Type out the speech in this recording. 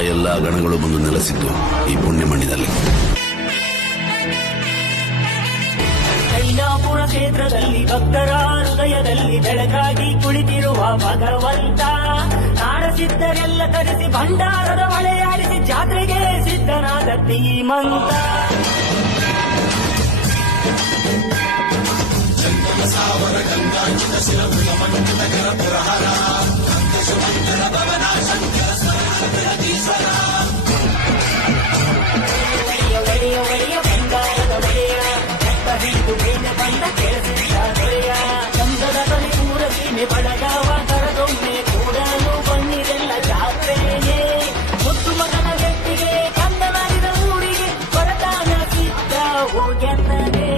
ನೆಲೆಸಿದ್ದು ಈ ಪುಣ್ಯ ಮಣ್ಣಿನಲ್ಲಿ ಕೈಲಾಪುರ ಕ್ಷೇತ್ರದಲ್ಲಿ ಭಕ್ತರ ಹೃದಯದಲ್ಲಿ ಬೆಳಗಾಗಿ ಕುಳಿತಿರುವ ಭಗವಂತ. ನಾಡಸಿದ್ದರೆಲ್ಲ ಕರೆಸಿ ಭಂಡಾರದ ಮಳೆಯಾಡಿಸಿ ಜಾತ್ರೆಗೆ ಸಿದ್ಧನಾದ ಧೀಮಂತ. ಭವನ ಶಂಕರ ಕಂಡ ಕೇಳಿದೆಯ ಚಂದದ ಪರಿಪೂರ ಸೀಮೆ ಬಡಗಾವ ಕರದೊಮ್ಮೆ ಕೂಡಲು ಬನ್ನಿರೆಲ್ಲ ಜಾತ್ರೆಯೇ. ಮುತ್ತು ಮಗನ ವ್ಯಕ್ತಿಗೆ ಕಂದನಾಡಿದ ಊರಿಗೆ ಹೊರತಾನ ಸಿದ್ಧ ಹೋಗ್ಯನ್ನದೇ